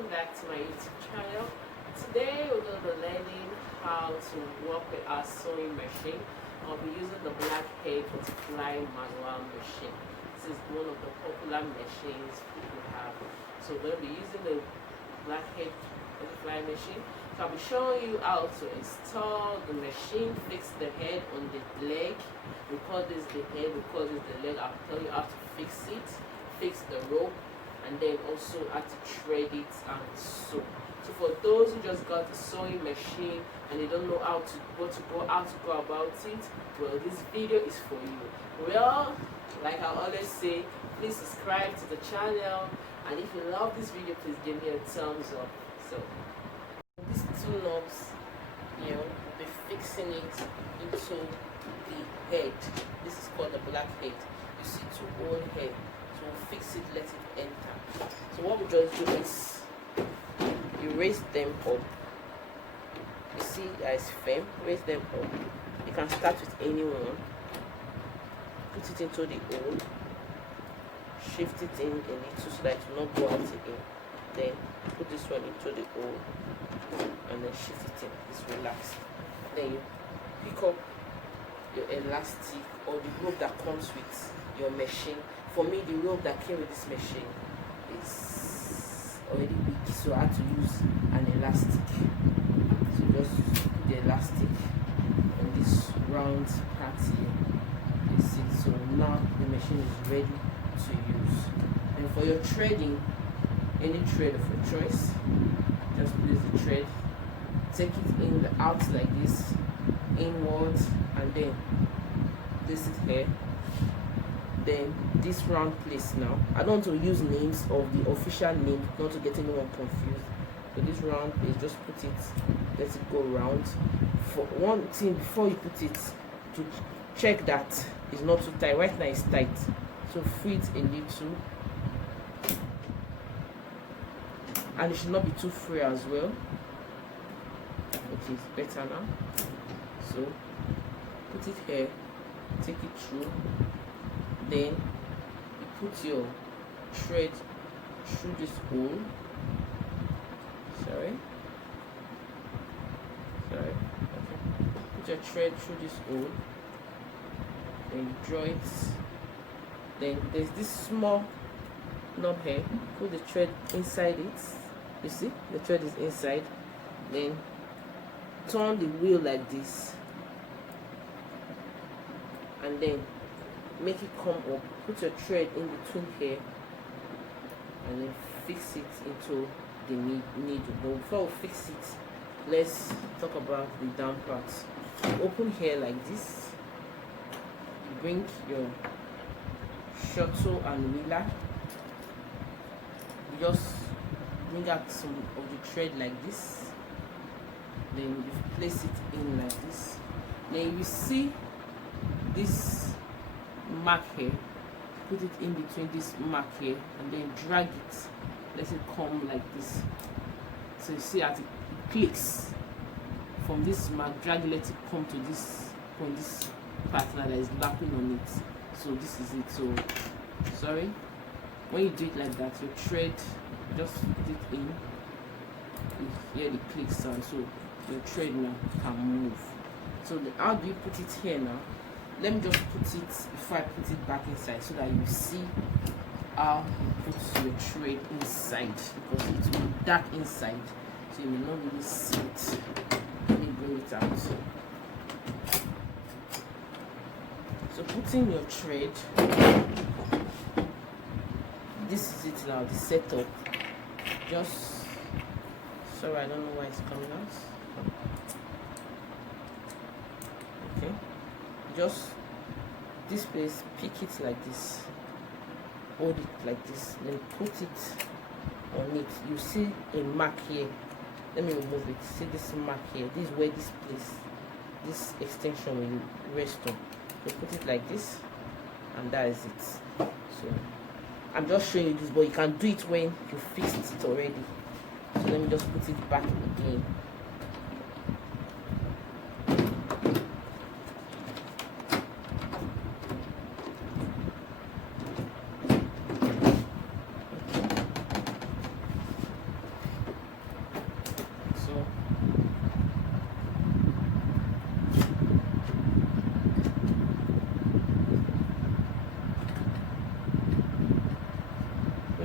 welcome back to my YouTube channel. Today we're going to be learning how to work with our sewing machine. I'll be using the Blackhead butterfly manual machine. This is one of the popular machines people have. So we're going to be using the Blackhead butterfly machine. So I'll be showing you how to install the machine, fix the head on the leg. We call this the head, we call this the leg. I'll tell you how to fix it, fix the rope, and then also how to thread it and sew. So for those who just got a sewing machine and they don't know how to go about it, well, this video is for you. Well, like I always say, please subscribe to the channel, and if you love this video, please give me a thumbs up. So these two knobs, you know, we'll be fixing it into the head. This is called the black head. You see two old head. So we'll fix it, let it enter. So what we just do is you raise them up. You see that is firm, raise them up. You can start with any one. Put it into the hole. Shift it in a little so that it will not go out again. Then put this one into the hole and then shift it in. It's relaxed. Then you pick up your elastic or the rope that comes with your machine. For me, the rope that came with this machine is already weak, so I had to use an elastic. So just put the elastic on this round part here. You see, so now the machine is ready to use. And for your threading, any thread of your choice, just place the thread, take it in the out like this, inwards, and then place it here. Then this round place now, I don't want to use names of the official name, not to get anyone confused. So this round place, just put it, let it go round. For one thing, before you put it, to check that it's not too tight. Right now it's tight, so free it a little, and it should not be too free as well. Okay, it's better now. So put it here, take it through. Then you put your thread through this hole. Sorry. Okay. Put your thread through this hole. Then you draw it. Then there's this small knob here. Put the thread inside it. You see, the thread is inside. Then turn the wheel like this, and then make it come up. Put your thread in between here and then fix it into the needle. But before we fix it, let's talk about the down parts. Open here like this. Bring your shuttle and wheeler. Just bring out some of the thread like this. Then you place it in like this. Then you see this mark here, put it in between this mark here, and then drag it, let it come like this. So you see as it clicks from this mark, drag it, let it come to this point, this partner that is lapping on it. So this is it. So sorry, when you do it like that, your thread, just put it in, you hear the click sound, so your thread now can move. So how do you put it here now? Let me just put it before I put it back inside so that you see how you put your thread inside, because it will be dark inside, so you may not really see it. Let me bring it out. So putting your thread, this is it now, the setup. Just, sorry, I don't know why it's coming out. Okay. Just this place, pick it like this, hold it like this, then put it on it. You see a mark here. Let me remove it. See this mark here. This is where this place, this extension will rest on. So put it like this, and that is it. So I'm just showing you this, but you can do it when you fixed it already. So let me just put it back again.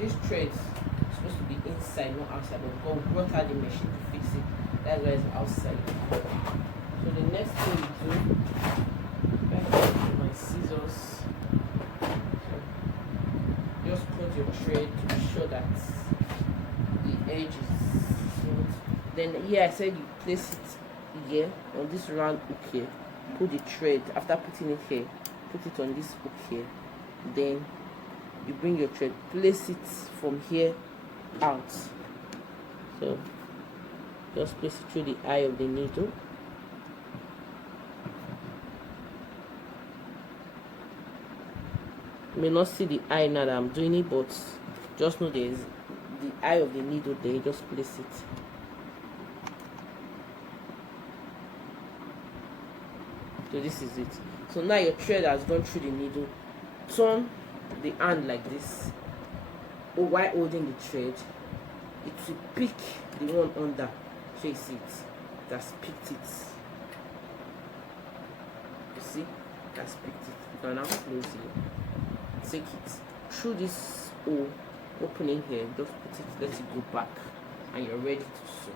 this thread is supposed to be inside, not outside, but God brought out the machine to fix it. That's why it's outside. So the next thing you do, I have my scissors. So just cut your thread to be sure that the edge is smooth. Then here I said you place it here on this round hook here. Put the thread, after putting it here, put it on this hook here. Then you bring your thread, place it from here out. So just place it through the eye of the needle. You may not see the eye now that I'm doing it, but just know there's the eye of the needle there. Just place it. So this is it. So now your thread has gone through the needle. Turn the hand like this, or while holding the thread, it will pick the one under. So you see it. It has picked it. You see? It has picked it. You can now close it. Take it through this hole, opening here. Just put it, let it go back, and you're ready to sew.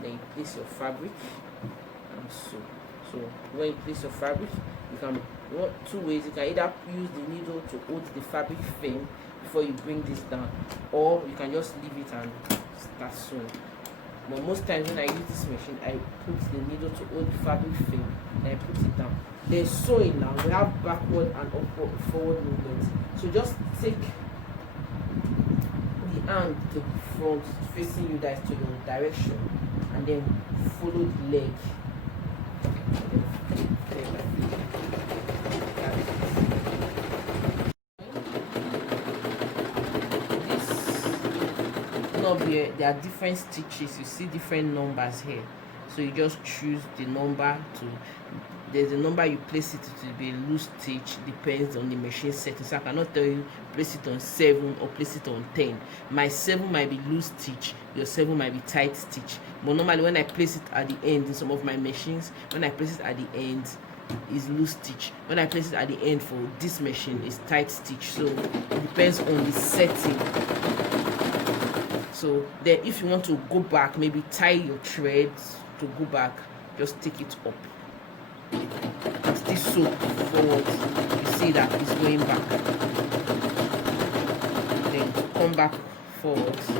Then you place your fabric and sew. So when you place your fabric, you can two ways. You can either use the needle to hold the fabric firm before you bring this down, or you can just leave it and start sewing. But most times when I use this machine, I put the needle to hold the fabric firm, and I put it down. There's sewing now. We have backward and upward, forward movements. So just take the hand to the front, facing you guys to your direction, and then follow the leg. Here there are different stitches. You see different numbers here, so you just choose the number. There's a number you place it to be a loose stitch, depends on the machine setting. So I cannot tell you place it on 7 or place it on 10. My 7 might be loose stitch, your 7 might be tight stitch. But normally when I place it at the end in some of my machines, when I place it at the end is loose stitch. When I place it at the end for this machine is tight stitch. So it depends on the setting. So then if you want to go back, maybe tie your threads to go back, just take it up and still sew forward. You see that it's going back. Then come back forward. So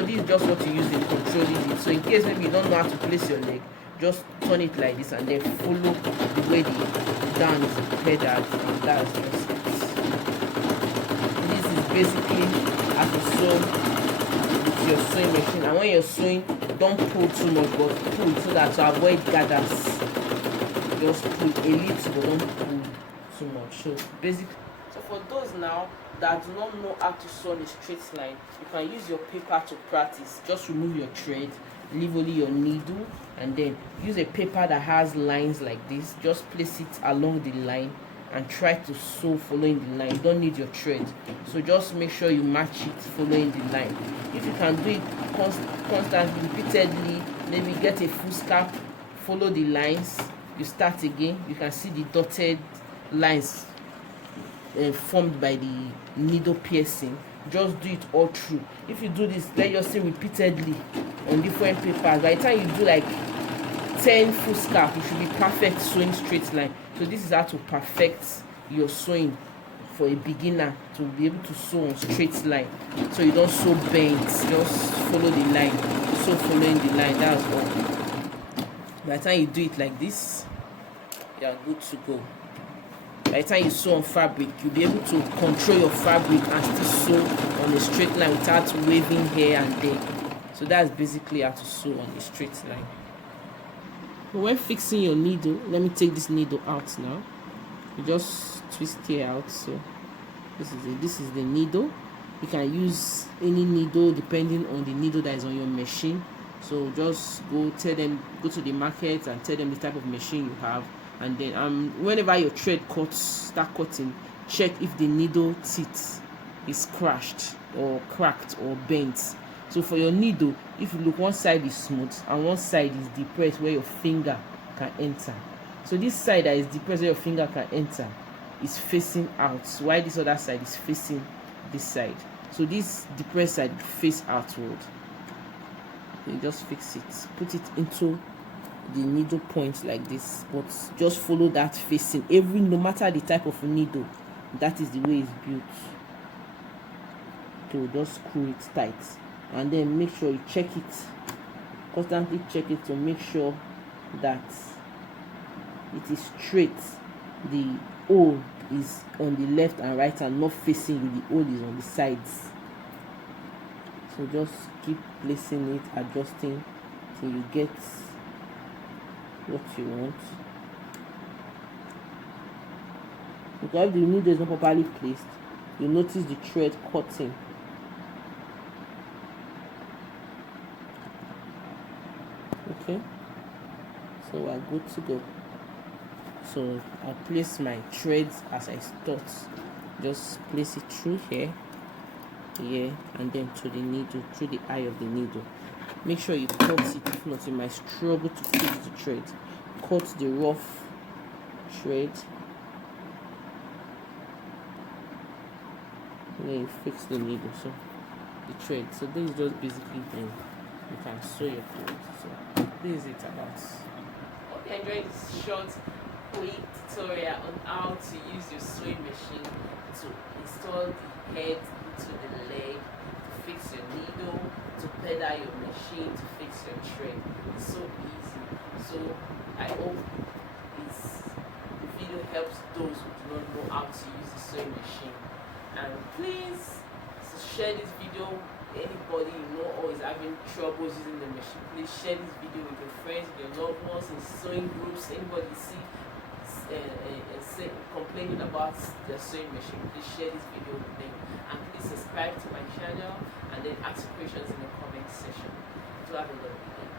this is just what you use in controlling it. So in case maybe you don't know how to place your leg, just turn it like this and then follow the way the down is pedaled. That's just it. This is basically as you sew with your sewing machine. And when you're sewing, don't pull too much, but pull so that to avoid gathers. Just pull a little, but don't pull too much. So basically, so for those now that do not know how to sew on a straight line, you can use your paper to practice. Just remove your thread, leave only your needle, and then use a paper that has lines like this. Just place it along the line and try to sew following the line. You don't need your thread, so just make sure you match it following the line. If you can do it constantly, repeatedly, maybe get a full scarf, follow the lines, you start again, you can see the dotted lines formed by the needle piercing. Just do it all through. If you do this, let yourself repeatedly on different papers, by the time you do like 10 full scarf, you should be perfect sewing straight line. So this is how to perfect your sewing for a beginner, to be able to sew on straight line, so you don't sew bent. Just follow the line, sew following the line. That's all. By the time you do it like this, you are good to go. By the time you sew on fabric, you'll be able to control your fabric and still sew on a straight line without waving here and there. So that's basically how to sew on a straight line. When fixing your needle, let me take this needle out now. You just twist it out. So this is it. This is the needle. You can use any needle depending on the needle that is on your machine. So just go to the market and tell them the type of machine you have, and then whenever your thread start cutting, check if the needle teeth is scratched or cracked or bent. So for your needle, if you look, one side is smooth and one side is depressed where your finger can enter. So this side that is depressed where your finger can enter is facing out, while this other side is facing this side. So this depressed side face outward. You just fix it, put it into the needle point like this, but just follow that facing. No matter the type of needle, that is the way it's built. To just screw it tight, and then make sure you check it, constantly check it to make sure that it is straight. The hole is on the left and right and not facing you, the hole is on the sides. So just keep placing it, adjusting till you get what you want. Because if the needle is not properly placed, you notice the thread cutting. Okay, so we're good to go. So I'll place my threads as I thought. Just place it through here, and then to the needle, through the eye of the needle. Make sure you cut it, if not you might struggle to fix the thread. Cut the rough thread, and then you fix the needle, so the thread. So this is just basically then you can sew your clothes. So this is it about. Hope you enjoyed this short quick tutorial on how to use your sewing machine to install the head into the leg, to fix your needle, to pedal your machine, to fix your thread. It's so easy. So I hope the video helps those who do not know how to use the sewing machine. And please share this video. Anybody you know or is having troubles using the machine, please share this video with your friends, with your loved ones, in sewing groups. Anybody see complaining about their sewing machine, please share this video with them, and please subscribe to my channel, and then ask questions in the comment section. To have a lovely day.